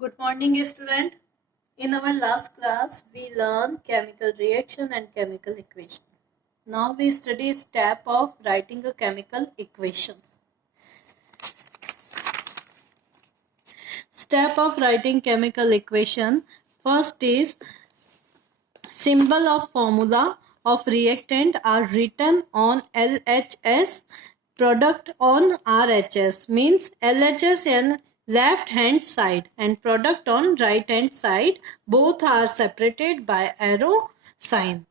Good morning, student. In our last class, we learned chemical reaction and chemical equation. Now we study step of writing a chemical equation. Step of writing chemical equation. First is symbol of formula of reactant are written on LHS, product on RHS, means LHS in left hand side and product on right hand side, both are separated by arrow sign.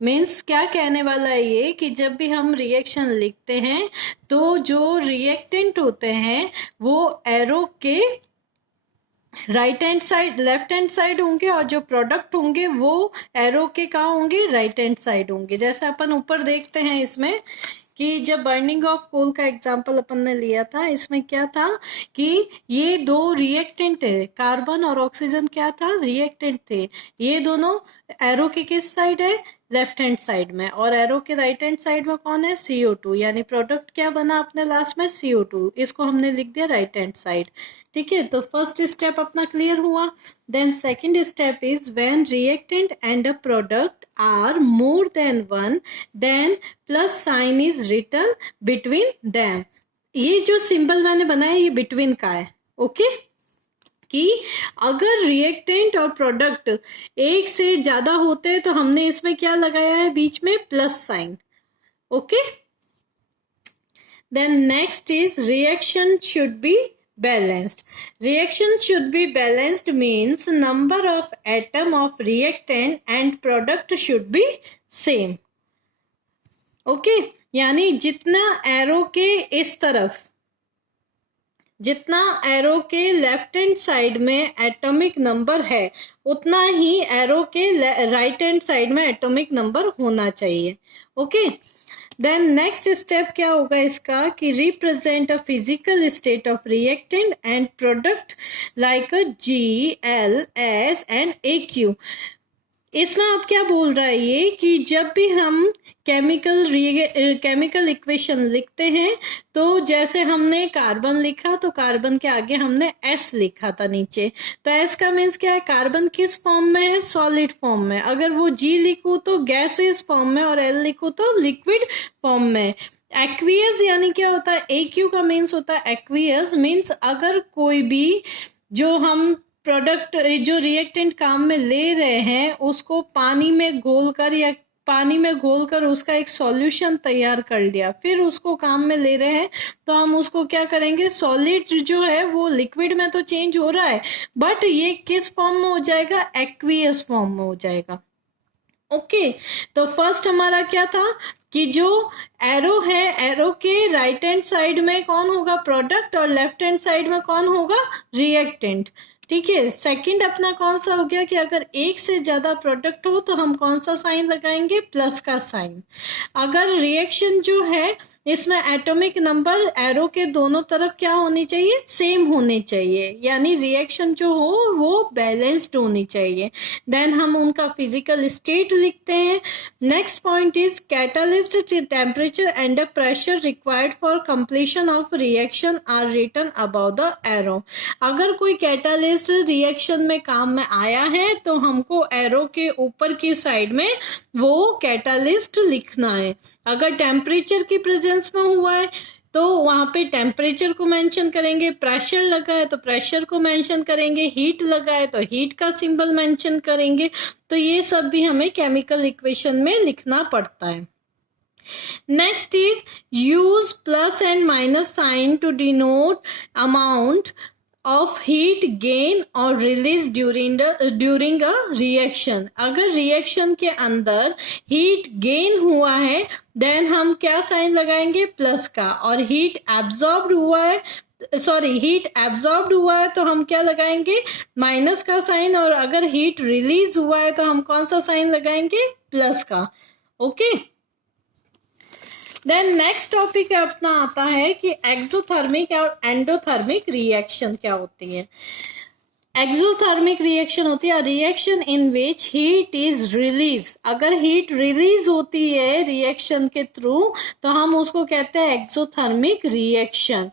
Means क्या कहने वाला है ये कि जब भी हम reaction लिखते हैं तो जो रिएक्टेंट होते हैं वो एरो के right hand side left hand side होंगे और जो प्रोडक्ट होंगे वो एरो के कहाँ होंगे, राइट हैंड साइड होंगे. जैसे अपन ऊपर देखते हैं इसमें कि जब बर्निंग ऑफ कोल का एग्जांपल अपन ने लिया था, इसमें क्या था कि ये दो रिएक्टेंट है, कार्बन और ऑक्सीजन क्या था, रिएक्टेंट थे. ये दोनों एरो के किस साइड है, लेफ्ट हैंड साइड में, और एरो के राइट हैंड साइड में कौन है, CO2. यानी प्रोडक्ट क्या बना अपने लास्ट में, CO2. इसको हमने लिख दिया राइट हैंड साइड. ठीक है, तो फर्स्ट स्टेप अपना क्लियर हुआ. Then second step is when reactant and a product are more than one, then plus sign is written between them. ये जो सिंबल मैंने बनाया ये बिटवीन का है. ओके कि अगर रिएक्टेंट और प्रोडक्ट एक से ज्यादा होते हैं तो हमने इसमें क्या लगाया है, बीच में plus sign. Okay, then next is reaction should be balanced. Reaction should be balanced means number of atom of reactant and product should be same. Okay, यानी जितना एरो के इस तरफ, जितना एरो के लेफ्ट हैंड साइड में atomic number है उतना ही एरो के राइट हैंड साइड में एटॉमिक नंबर होना चाहिए. ओके, देन नेक्स्ट स्टेप क्या होगा इसका कि represent a physical state of reactant and product like a GL/S and AQ. इसमें अब क्या बोल रहा है ये कि जब भी हम केमिकल इक्वेशन लिखते हैं तो जैसे हमने कार्बन लिखा तो कार्बन के आगे हमने S लिखा था नीचे, तो S का मीन्स क्या है, कार्बन किस फॉर्म में है, सॉलिड फॉर्म में. अगर वो G लिखूं तो गैसेस फॉर्म में और L लिखूं तो लिक्विड फॉर्म में. एक्वियस यानी क्या होता है, AQ का मीन्स होता है एक्वियस, मीन्स अगर कोई भी जो हम प्रोडक्ट जो रिएक्टेंट काम में ले रहे हैं उसको पानी में घोलकर उसका एक सॉल्यूशन तैयार कर लिया, फिर उसको काम में ले रहे हैं तो हम उसको क्या करेंगे, सॉलिड जो है वो लिक्विड में तो चेंज हो रहा है बट ये किस फॉर्म में हो जाएगा, एक्वियस फॉर्म में हो जाएगा. ओके, तो फर्स्ट हमारा क्या था कि जो एरो है, एरो के राइट हैंड साइड में कौन होगा, प्रोडक्ट, और लेफ्ट हैंड साइड में कौन होगा, रिएक्टेंट. ठीक है, सेकंड अपना कौन सा हो गया कि अगर एक से ज्यादा प्रोडक्ट हो तो हम कौन सा साइन लगाएंगे, प्लस का साइन. अगर रिएक्शन जो है इसमें एटॉमिक नंबर एरो के दोनों तरफ क्या होनी चाहिए, सेम होने चाहिए, यानी रिएक्शन जो हो वो बैलेंस्ड होनी चाहिए. देन हम उनका फिजिकल स्टेट लिखते हैं. Next point is catalyst temperature and the pressure required for completion of reaction are written above the arrow. अगर कोई कैटलिस्ट रिएक्शन में काम में आया है तो हमको एरो के ऊपर की साइड में वो कैटलिस्ट लिखना है. अगर टेम्परेचर की प्रेजेंस में हुआ है तो वहां पे टेम्परेचर को मेंशन करेंगे, प्रेशर लगा है तो प्रेशर को मेंशन करेंगे, हीट लगा है तो हीट का सिंबल मेंशन करेंगे. तो ये सब भी हमें केमिकल इक्वेशन में लिखना पड़ता है. Next is use plus and minus sign to denote amount of heat gain और release during a reaction. अगर रिएक्शन के अंदर हीट गेन हुआ है देन हम क्या साइन लगाएंगे, प्लस का, और हीट एब्जॉर्ब्ड हुआ है तो हम क्या लगाएंगे, माइनस का साइन, और अगर हीट रिलीज हुआ है तो हम कौन सा साइन लगाएंगे, प्लस का. ओके, देन नेक्स्ट टॉपिक अपना आता है कि एक्सोथर्मिक और एंडोथर्मिक रिएक्शन क्या होती है. एक्सोथर्मिक रिएक्शन होती है reaction in which heat is release. अगर हीट रिलीज होती है रिएक्शन के थ्रू तो हम उसको कहते हैं एक्सोथर्मिक रिएक्शन.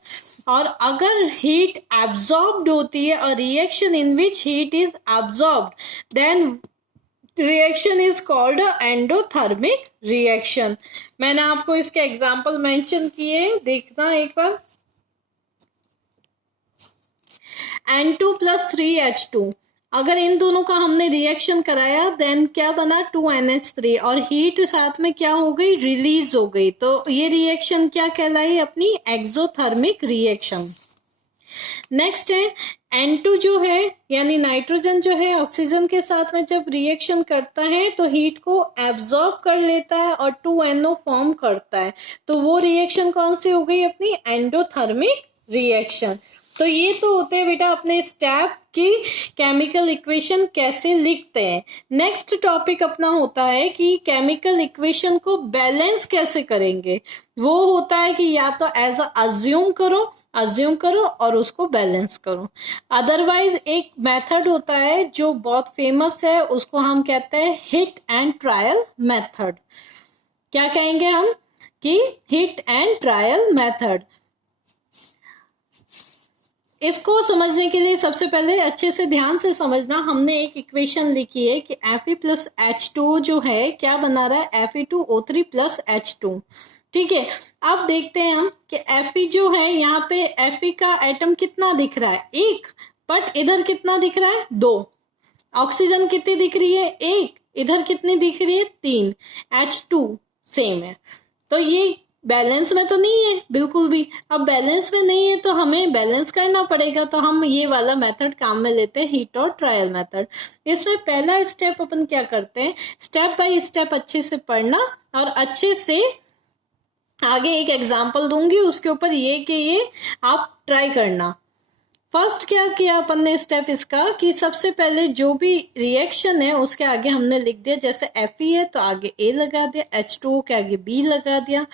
और अगर हीट एब्जॉर्ब्ड होती है और reaction in which heat is absorbed then reaction is called endothermic reaction. मैंने आपको इसके एग्जाम्पल मेंशन किए, देखना एक बार। N2 प्लस 3H2, अगर इन दोनों का हमने रिएक्शन कराया देन क्या बना 2NH3 और हीट साथ में क्या हो गई रिलीज हो गई, तो ये रिएक्शन क्या कहलाई अपनी एक्सोथर्मिक रिएक्शन। नेक्स्ट है N2 जो है यानी नाइट्रोजन जो है ऑक्सीजन के साथ में जब रिएक्शन करता है तो हीट को एब्जॉर्ब कर लेता है और 2NO फॉर्म करता है, तो वो रिएक्शन कौन सी हो गई अपनी एंडोथर्मिक रिएक्शन। तो ये तो होते हैं बेटा अपने स्टेप की केमिकल इक्वेशन कैसे लिखते हैं। नेक्स्ट टॉपिक अपना होता है कि केमिकल इक्वेशन को बैलेंस कैसे करेंगे। वो होता है कि या तो एज अज्यूम करो और उसको बैलेंस करो। अदरवाइज एक मेथड होता है जो बहुत फेमस है, उसको हम कहते हैं हिट एंड ट्रायल मेथड। क्या कहेंगे हम कि हिट एंड ट्रायल मेथड। इसको समझने के लिए सबसे पहले अच्छे से ध्यान से समझना, हमने एक इक्वेशन लिखी है कि Fe प्लस H2 जो है क्या बना रहा है Fe2O3 प्लस H2। ठीक है, अब देखते हैं हम कि Fe जो है यहाँ पे Fe का एटम कितना दिख रहा है 1, बट इधर कितना दिख रहा है 2। ऑक्सीजन कितनी दिख रही है 1, इधर कितनी दिख रही है 3। H2 सेम है, तो ये बैलेंस में तो नहीं है बिल्कुल भी। अब बैलेंस में नहीं है तो हमें बैलेंस करना पड़ेगा, तो हम ये वाला मेथड काम में लेते हैं हिट और ट्रायल मेथड। इसमें पहला स्टेप अपन क्या करते हैं, स्टेप बाय स्टेप अच्छे से पढ़ना और अच्छे से आगे एक एग्जांपल दूंगी उसके ऊपर ये कि ये आप ट्राई करना। फर्स्ट क्या किया अपन ने स्टेप इसका कि सबसे पहले जो भी रिएक्शन है उसके आगे हमने लिख दिया, जैसे Fe है तो आगे A लगा दिया, H2O के आगे B लगा दिया,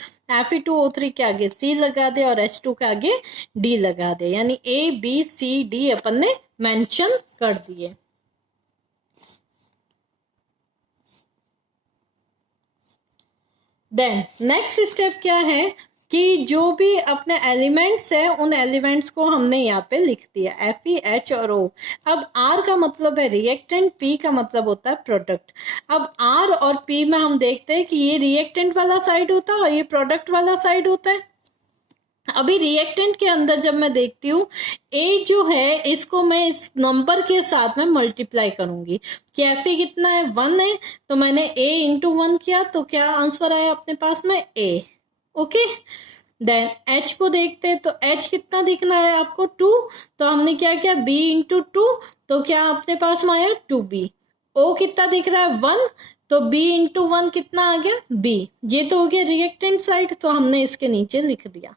Fe2O3 के आगे C लगा दिया और H2 के आगे D लगा दिया, यानी A B C D अपन ने मेंशन कर दिए। देन नेक्स्ट स्टेप क्या है कि जो भी अपने एलिमेंट्स है उन एलिमेंट्स को हमने यहाँ पे लिख दिया Fe H और O। अब R का मतलब है रिएक्टेंट, P का मतलब होता है प्रोडक्ट। अब R और P में हम देखते हैं कि ये रिएक्टेंट वाला साइड होता है और ये प्रोडक्ट वाला साइड होता है। अभी रिएक्टेंट के अंदर जब मैं देखती हूँ ए जो है इसको मैं इस नंबर के साथ में मल्टीप्लाई करूंगी कि Fe कितना है 1 है, तो मैंने A इंटू 1 किया तो क्या आंसर आया अपने पास में A। ओके, देन H को देखते हैं तो H कितना दिखना है आपको 2, तो हमने क्या किया B इंटू 2, तो क्या अपने पास में आया 2B। O कितना दिख रहा है 1, तो B इंटू 1 कितना आ गया B। ये तो हो गया रिएक्टेंट साइड, तो हमने इसके नीचे लिख दिया।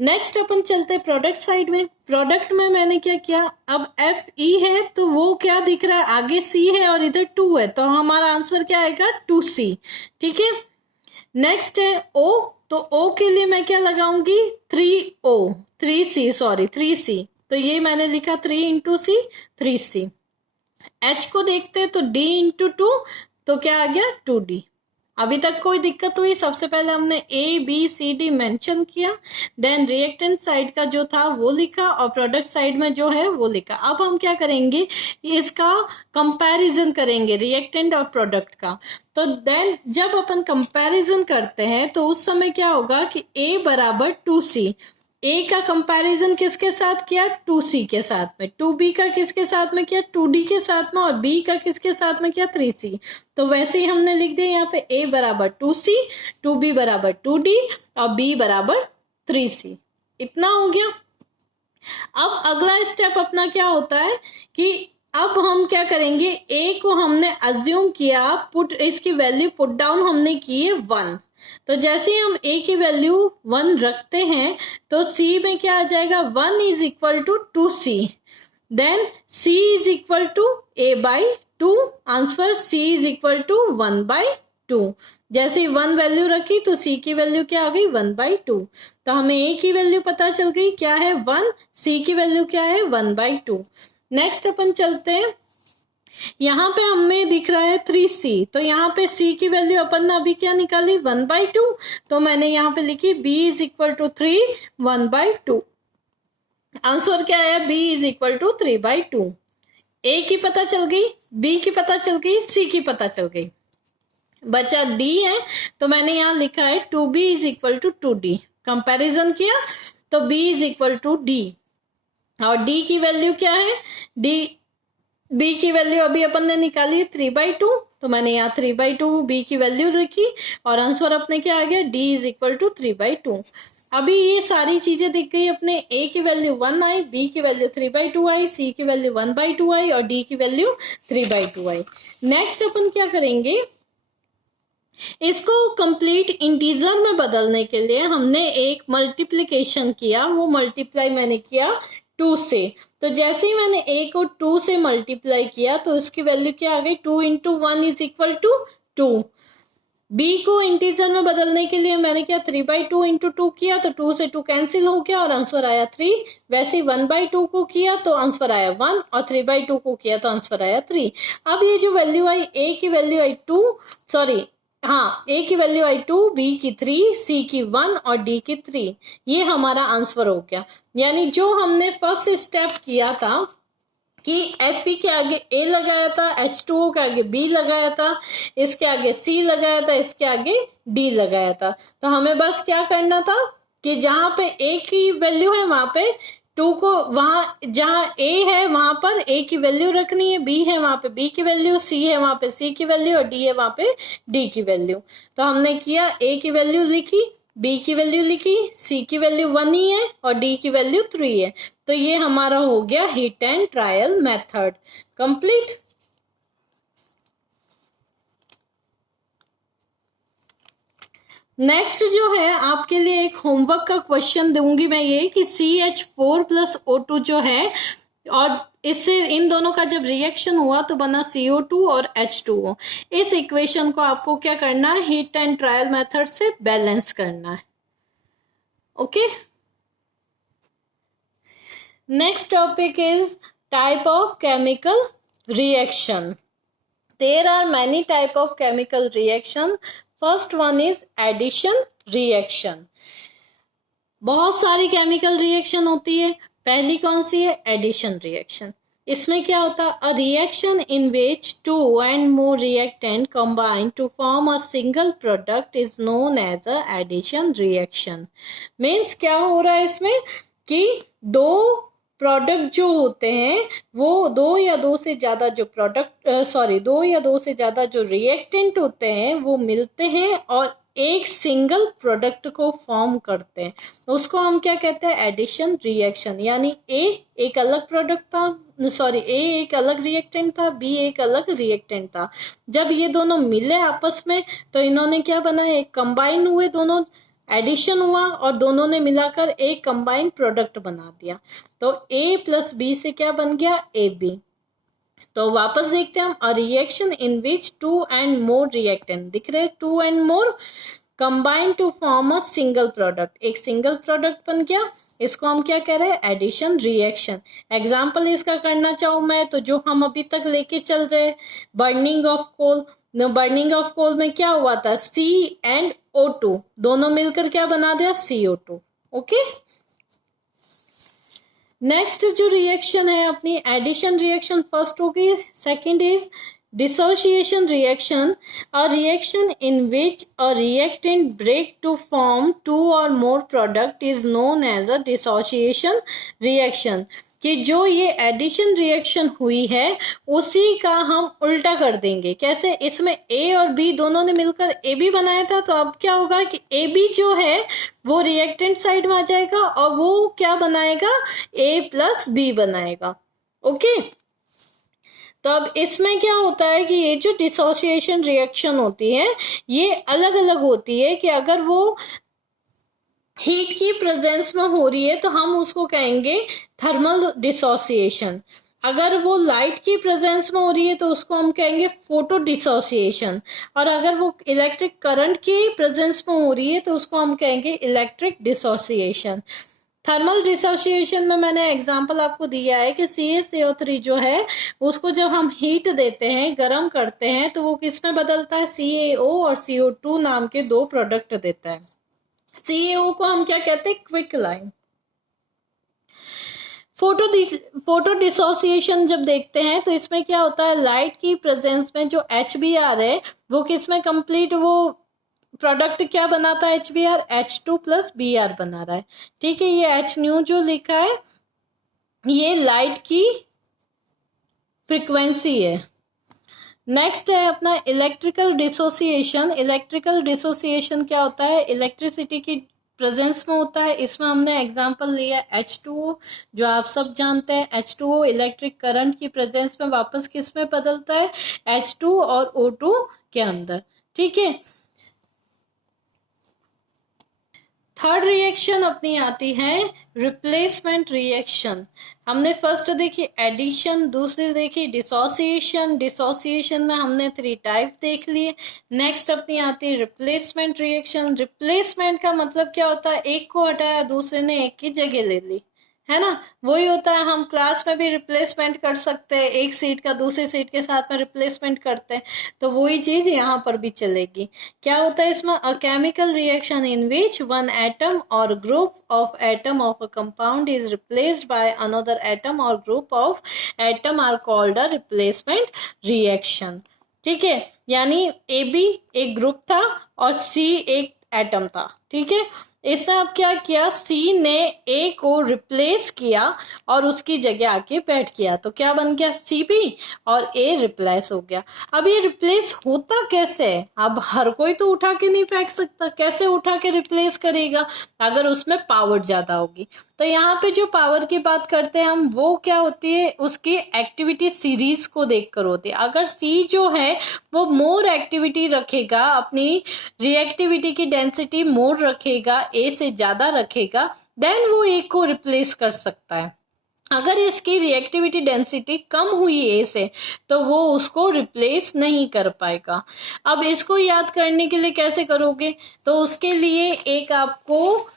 नेक्स्ट अपन चलते हैं प्रोडक्ट साइड में। प्रोडक्ट में मैंने क्या किया, अब Fe है तो वो क्या दिख रहा है आगे C है और इधर 2 है, तो हमारा आंसर क्या आएगा 2C। ठीक है, नेक्स्ट है O, तो O के लिए मैं क्या लगाऊंगी 3C, तो ये मैंने लिखा 3 इंटू C 3C। H को देखते हैं तो D इंटू 2, तो क्या आ गया 2D। अभी तक कोई दिक्कत हुई? सबसे पहले हमने A B C D mention किया, देन रिएक्टेंट साइड का जो था वो लिखा और प्रोडक्ट साइड में जो है वो लिखा। अब हम क्या करेंगे, इसका कंपैरिजन करेंगे रिएक्टेंट और प्रोडक्ट का। तो देन जब अपन कंपैरिजन करते हैं तो उस समय क्या होगा कि A बराबर 2C। A का कंपैरिजन किसके साथ किया 2C के साथ में, 2B का किसके साथ में किया 2D के साथ में, और B का किसके साथ में किया 3C। तो वैसे ही हमने लिख दिया यहाँ पे A बराबर 2C, 2B बराबर 2D और B बराबर 3C। इतना हो गया। अब अगला स्टेप अपना क्या होता है कि अब हम क्या करेंगे, A को हमने अज्यूम किया, इसकी वैल्यू पुट डाउन हमने की है 1। तो जैसे ही हम A की वैल्यू 1 रखते हैं तो C में क्या आ जाएगा 1 is equal to 2C, then C is equal to A by 2, answer C is equal to 1 by 2। जैसे ही 1 वैल्यू रखी तो C की वैल्यू क्या आ गई 1 बाई 2, तो हमें A की वैल्यू पता चल गई क्या है 1, C की वैल्यू क्या है 1 बाई 2। नेक्स्ट अपन चलते हैं, यहाँ पे हमें दिख रहा है 3C, तो यहाँ पे C की वैल्यू अपन ने अभी क्या निकाली 1 बाई 2, तो मैंने यहाँ पे लिखी B is equal to 3 1 by 2। Answer क्या आया, b is equal to 3/2। A की पता चल गई, बी की पता चल गई, सी की पता चल गई, बचा डी है। तो मैंने यहां लिखा है 2b is equal to 2d। Comparison किया तो b is equal to d, और d की वैल्यू क्या है, d b की वैल्यू अभी अपन ने निकाली है 3/2, तो मैंने यहाँ 3/2 b की वैल्यू रखी और आंसर अपने क्या आ गया, d इज इक्वल टू 3/2। अभी ये सारी चीजें दिख गई अपने, a की वैल्यू 1 आई, b की वैल्यू 3/2 आई, c की वैल्यू 1/2 आई और d की वैल्यू 3/2 आई। नेक्स्ट अपन क्या करेंगे, इसको कंप्लीट इंटीजर में बदलने के लिए हमने एक मल्टीप्लिकेशन किया, वो मल्टीप्लाई मैंने किया 2 से। तो जैसे ही मैंने a को 2 से मल्टीप्लाई किया तो उसकी वैल्यू क्या आ गई, 2 into 1 is equal to 2। b को इंटीजर में बदलने के लिए मैंने क्या 3/2 इंटू 2 किया, तो 2 से 2 कैंसिल हो गया और आंसर आया 3। वैसे 1/2 को किया तो आंसर आया 1 और 3/2 को किया तो आंसर आया 3। अब ये जो वैल्यू आई, a की वैल्यू आई 2, सॉरी हाँ, a की वैल्यू आई 2, b की 3, c की 1 और d की 3, ये हमारा आंसर हो गया। यानी जो हमने फर्स्ट स्टेप किया था कि Fp के आगे A लगाया था, H2O के आगे B लगाया था, इसके आगे C लगाया था, इसके आगे D लगाया था, तो हमें बस क्या करना था कि जहां पे A की वैल्यू है वहां पे 2 को, वहां जहां A है वहां पर A की वैल्यू रखनी है, B है वहां पे B की वैल्यू, C है वहां पे C की वैल्यू और D है वहां पे D की वैल्यू। तो हमने किया, A की वैल्यू लिखी, B की वैल्यू लिखी, C की वैल्यू 1 ही है और D की वैल्यू 3 है। तो ये हमारा हो गया hit and trial method complete. Next जो है आपके लिए एक होमवर्क का क्वेश्चन दूंगी मैं, ये कि CH4 प्लस O2 जो है, और इससे इन दोनों का जब रिएक्शन हुआ तो बना CO2 और H2O। इस इक्वेशन को आपको क्या करना है, हिट एंड ट्रायल मेथड से बैलेंस करना है। Okay, next topic is type of chemical reaction. There are many type of chemical reaction. First one is addition reaction. बहुत सारी केमिकल रिएक्शन होती है, पहली कौन सी है, एडिशन रिएक्शन। इसमें क्या होता है, अ reaction in which 2 and more reactant combine to form a single product is known as a addition reaction. Means क्या हो रहा है इसमें कि दो प्रोडक्ट जो होते हैं वो दो या दो से ज्यादा जो दो या दो से ज्यादा जो रिएक्टेंट होते हैं वो मिलते हैं और एक सिंगल प्रोडक्ट को फॉर्म करते हैं, तो उसको हम क्या कहते हैं, एडिशन रिएक्शन। यानी ए एक अलग प्रोडक्ट था, ए एक अलग रिएक्टेंट था, बी एक अलग रिएक्टेंट था, जब ये दोनों मिले आपस में तो इन्होंने क्या बनाया, एक कंबाइन हुए, दोनों एडिशन हुआ और दोनों ने मिलाकर एक कंबाइंड प्रोडक्ट बना दिया। तो ए प्लस बी से क्या बन गया, ए बी। तो वापस देखते हैं हम, a reaction in which 2 and more reactant, दिख रहे 2 and more combine to form a single product, एक सिंगल प्रोडक्ट बन गया, इसको हम क्या कह रहे हैं, एडिशन रिएक्शन। एग्जाम्पल इसका करना चाहूँ मैं तो जो हम अभी तक लेके चल रहे हैं, burning of coal, burning of coal में क्या हुआ था, C&O2 दोनों मिलकर क्या बना दिया, CO2। ओके, नेक्स्ट जो रिएक्शन है अपनी एडिशन रिएक्शन फर्स्ट होगी। Second is dissociation reaction, a reaction in which a reactant break to form 2 or more product is known as a dissociation reaction। कि जो ये एडिशन रिएक्शन हुई है उसी का हम उल्टा कर देंगे। कैसे, इसमें ए और बी दोनों ने मिलकर ए बी बनाया था, तो अब क्या होगा कि ए बी जो है वो रिएक्टेंट साइड में आ जाएगा और वो क्या बनाएगा, ए प्लस बी बनाएगा। ओके, तो अब इसमें क्या होता है कि ये जो डिसोसिएशन रिएक्शन होती है ये अलग अलग होती है, कि अगर वो हीट की प्रेजेंस में हो रही है तो हम उसको कहेंगे थर्मल डिसोसिएशन, अगर वो लाइट की प्रेजेंस में हो रही है तो उसको हम कहेंगे फोटो डिसोसिएशन, और अगर वो इलेक्ट्रिक करंट की प्रेजेंस में हो रही है तो उसको हम कहेंगे इलेक्ट्रिक डिसोसिएशन। थर्मल डिसोसिएशन में मैंने एग्जांपल आपको दिया है कि CaCO3 जो है उसको जब हम हीट देते हैं, गर्म करते हैं, तो वो किस में बदलता है, CaO और CO2 नाम के दो प्रोडक्ट देता है। CaO को हम क्या कहते हैं, क्विक लाइन। फोटो डिसोसिएशन जब देखते हैं तो इसमें क्या होता है, लाइट की प्रेजेंस में जो HBr है वो किस में कंप्लीट, वो प्रोडक्ट क्या बनाता है, HBr H2 प्लस Br बना रहा है। ठीक है, ये H न्यू जो लिखा है ये लाइट की फ्रीक्वेंसी है। नेक्स्ट है अपना इलेक्ट्रिकल डिसोसिएशन। इलेक्ट्रिकल डिसोसिएशन क्या होता है, इलेक्ट्रिसिटी की प्रेजेंस में होता है। इसमें हमने एग्जांपल लिया H2O जो आप सब जानते हैं। H2O इलेक्ट्रिक करंट की प्रेजेंस में वापस किस में बदलता है, H2 और O2 के अंदर। ठीक है, थर्ड रिएक्शन अपनी आती है रिप्लेसमेंट रिएक्शन। हमने फर्स्ट देखी एडिशन, दूसरी देखी डिसोसिएशन। डिसोसिएशन में हमने 3 टाइप देख लिए। नेक्स्ट अपनी आती है रिप्लेसमेंट रिएक्शन। रिप्लेसमेंट का मतलब क्या होता है, एक को हटाया दूसरे ने एक की जगह ले ली, है ना। वही होता है, हम क्लास में भी रिप्लेसमेंट कर सकते हैं, एक सीट का दूसरी सीट के साथ में रिप्लेसमेंट करते हैं, तो वही चीज यहाँ पर भी चलेगी। क्या होता है इसमें, a chemical reaction in which one atom or group of atom of a compound is replaced by another atom or group of atom are called a replacement reaction. ठीक है, यानी AB एक ग्रुप था और C एक atom था। ठीक है, इसने अब क्या किया, सी ने ए को रिप्लेस किया और उसकी जगह आके बैठ किया, तो क्या बन गया, CP और ए रिप्लेस हो गया। अब ये रिप्लेस होता कैसे है, अब हर कोई तो उठा के नहीं फेंक सकता, कैसे उठा के रिप्लेस करेगा, अगर उसमें पावर ज्यादा होगी। तो यहाँ पे जो पावर की बात करते हैं हम, वो क्या होती है, उसकी एक्टिविटी सीरीज को देखकर होती है। अगर सी जो है वो मोर एक्टिविटी रखेगा, अपनी रिएक्टिविटी की डेंसिटी मोर रखेगा, ए से ज्यादा रखेगा, देन वो ए को रिप्लेस कर सकता है। अगर इसकी रिएक्टिविटी डेंसिटी कम हुई ए से तो वो उसको रिप्लेस नहीं कर पाएगा। अब इसको याद करने के लिए कैसे करोगे, तो उसके लिए एक आपको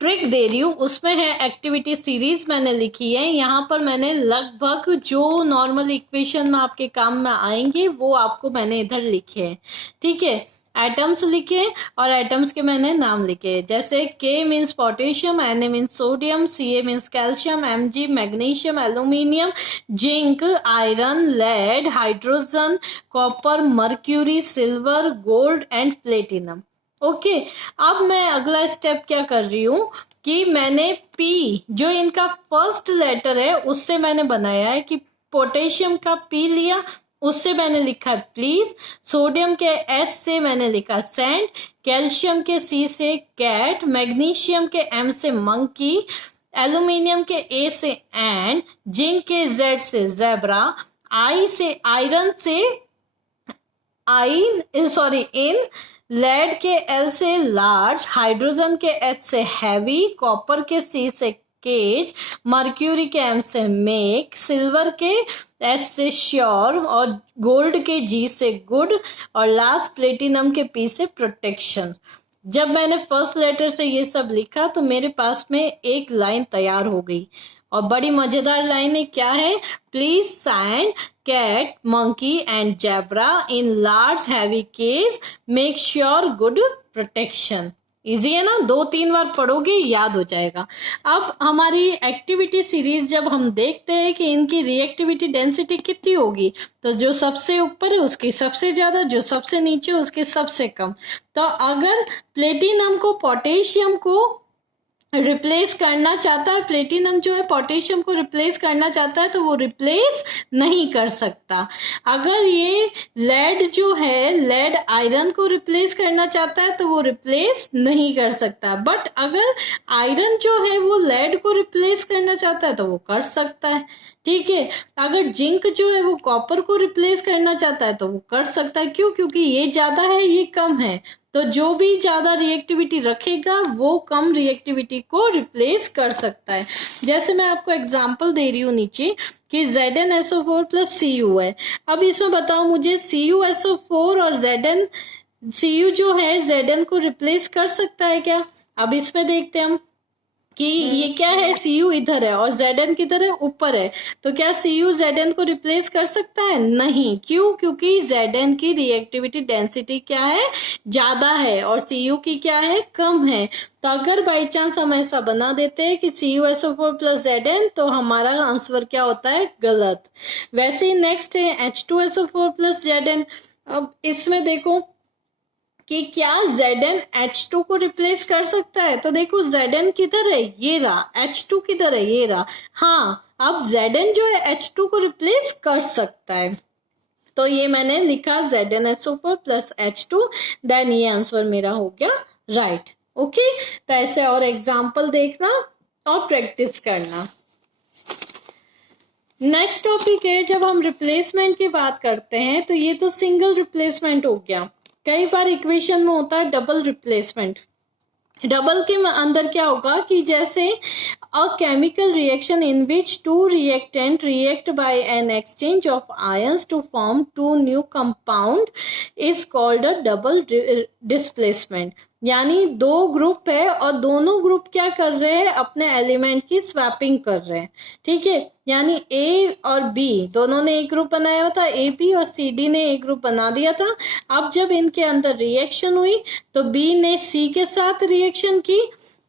ट्रिक दे रही हूँ, उसमें है एक्टिविटी सीरीज मैंने लिखी है। यहाँ पर मैंने लगभग जो नॉर्मल इक्वेशन में आपके काम में आएंगे वो आपको मैंने इधर लिखे हैं। ठीक है, एटम्स लिखे और एटम्स के मैंने नाम लिखे, जैसे K means potassium, Na means sodium, Ca means calcium, Mg magnesium, aluminium, zinc, iron, lead, hydrogen, copper, mercury, silver, gold and platinum. Okay, अब मैं अगला स्टेप क्या कर रही हूँ कि मैंने P जो इनका फर्स्ट लेटर है उससे मैंने बनाया है कि पोटेशियम का P लिया, उससे मैंने लिखा प्लीज, सोडियम के S से मैंने लिखा सैंड, कैल्शियम के C से कैट, मैग्नीशियम के M से मंकी, एल्यूमिनियम के A से एंड, जिंक के Z से जेब्रा, आयरन से इन, लेड के L से लार्ज, हाइड्रोजन के H से हैवी, कॉपर के C से केज, मर्क्यूरी के M से मेक, सिल्वर के S से श्योर और गोल्ड के G से गुड और लास्ट प्लेटिनम के P से प्रोटेक्शन। जब मैंने फर्स्ट लेटर से ये सब लिखा तो मेरे पास में एक लाइन तैयार हो गई और बड़ी मजेदार लाइन है, क्या है, please sign cat, monkey and zebra in large heavy case, make sure good protection. Easy है ना, 2-3 बार पढ़ोगे याद हो जाएगा। अब हमारी एक्टिविटी सीरीज जब हम देखते हैं कि इनकी रिएक्टिविटी डेंसिटी कितनी होगी, तो जो सबसे ऊपर है उसकी सबसे ज्यादा, जो सबसे नीचे उसके सबसे कम। तो अगर प्लेटिनम को पोटेशियम को रिप्लेस करना चाहता है, प्लेटिनम जो है पोटेशियम को रिप्लेस करना चाहता है तो वो रिप्लेस नहीं कर सकता। अगर ये लेड जो है, लेड आयरन को रिप्लेस करना चाहता है तो वो रिप्लेस नहीं कर सकता। बट अगर आयरन जो है वो लेड को रिप्लेस करना चाहता है तो वो कर सकता है। ठीक है, अगर जिंक जो है वो कॉपर को रिप्लेस करना चाहता है तो वो कर सकता है। क्यों? क्योंकि ये ज्यादा है ये कम है, तो जो भी ज्यादा रिएक्टिविटी रखेगा वो कम रिएक्टिविटी को रिप्लेस कर सकता है। जैसे मैं आपको एग्जांपल दे रही हूँ नीचे कि ZnSO4 प्लस Cu है। अब इसमें बताओ मुझे, CuSO4 और Cu जो है Zn को रिप्लेस कर सकता है क्या? अब इसमें देखते हैं हम कि ये क्या है, Cu इधर है और Zn किधर है, ऊपर है, तो क्या Cu Zn को रिप्लेस कर सकता है? नहीं। क्यों? क्योंकि Zn की रिएक्टिविटी डेंसिटी क्या है, ज्यादा है, और Cu की क्या है, कम है। तो अगर बाई चांस हम ऐसा बना देते हैं कि CuSO4 प्लस Zn, तो हमारा आंसर क्या होता है, गलत। वैसे ही नेक्स्ट है H2SO4 प्लस Zn। अब इसमें देखो कि क्या Zn H2 को रिप्लेस कर सकता है, तो देखो Zn किधर है, ये रहा, H2 किधर है, ये रहा। हाँ, अब Zn जो है H2 को रिप्लेस कर सकता है, तो ये मैंने लिखा ZnSO4 प्लस H2, देन ये आंसर मेरा हो गया राइट। ओके, तो ऐसे और एग्जाम्पल देखना और प्रैक्टिस करना। नेक्स्ट टॉपिक है, जब हम रिप्लेसमेंट की बात करते हैं तो ये तो सिंगल रिप्लेसमेंट हो गया, कई बार इक्वेशन में होता है डबल रिप्लेसमेंट। डबल के अंदर क्या होगा कि जैसे a chemical reaction in which two reactant react by an exchange of ions to form two new compound is called a double displacement. यानी दो ग्रुप है और दोनों ग्रुप क्या कर रहे हैं, अपने एलिमेंट की स्वैपिंग कर रहे हैं, ठीक है। यानी ए और बी दोनों ने एक ग्रुप बनाया हुआ था, ए बी और सी डी ने एक ग्रुप बना दिया था। अब जब इनके अंदर रिएक्शन हुई तो बी ने सी के साथ रिएक्शन की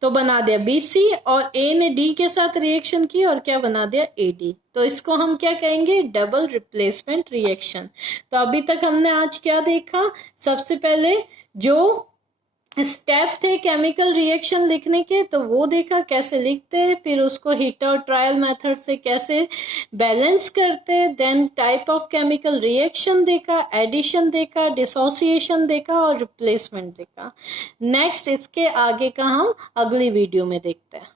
तो बना दिया बी सी, और ए ने डी के साथ रिएक्शन की और क्या बना दिया, ए डी। तो इसको हम क्या कहेंगे, डबल रिप्लेसमेंट रिएक्शन। तो अभी तक हमने आज क्या देखा, सबसे पहले जो स्टेप थे केमिकल रिएक्शन लिखने के, तो वो देखा कैसे लिखते हैं, फिर उसको हिट और ट्रायल मेथड से कैसे बैलेंस करते हैं, then type of chemical reaction देखा, एडिशन देखा, डिसोसिएशन देखा और रिप्लेसमेंट देखा। नेक्स्ट इसके आगे का हम अगली वीडियो में देखते हैं।